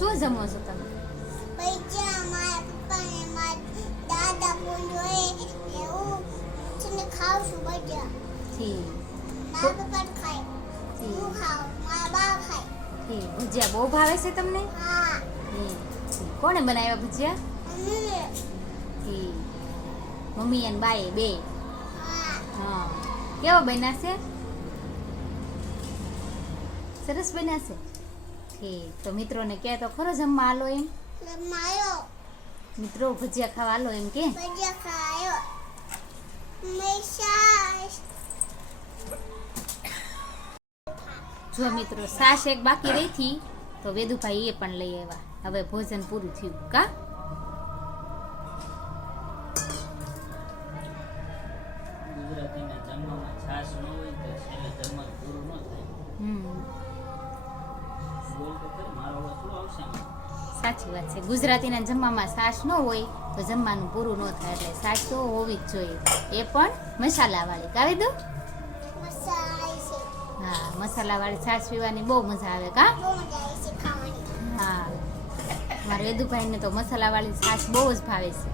શું જમો છો તમે? ભજીયા મારા પપ્પાને મારા દાદા બોલોએ એવું છે ખાવ છું ભજીયા. ઠીક મારા પપ્પા ખાય હું ખાવ મારા બા ખાય. ઠીક ભજીયા બહુ ભાવે છે તમને? હા ઠીક કોણે બનાવ્યા ભજીયા? મમ્મી. ઠીક મમ્મી અને બાએ બે. હા હા કેવા બન્યા છે? સરસ બન્યા છે. ઠીક તો મિત્રોને કહે તો ખરો જમવા હાલો એમ. માયો મિત્રો ભજીયા ખાવા હાલો એમ કે. ભજીયા ખાયો મેશા. જો મિત્રો સાસ એક બાકી રહી હતી તો વેદુભાઈ એ પણ લઈ આવ્યા. હવે ભોજન પૂરું થયું કા? ગુજરાતીના જમવામાં છાશ ન હોય તો છેલ્લે જમવાનું પૂરું ન થાય. બોલ તો ખરી, મારો અવાજ થોડો આવશે આમાં? સાચી વાત છે. ગુજરાતીના જમવામાં છાશ ન હોય તો જમવાનું પૂરું ન થાય. એટલે છાશ તો હોવી જ જોઈએ, એ પણ મસાલાવાળી. કાવી દો. મસાલા છે હા મસાલાવાળી છાશ પીવાની બહુ મજા આવે કા? બહુ મજા આવે છે ખાવાની. હા મારા વેદુભાઈને તો મસાલાવાળી છાશ બહુ જ ભાવે છે.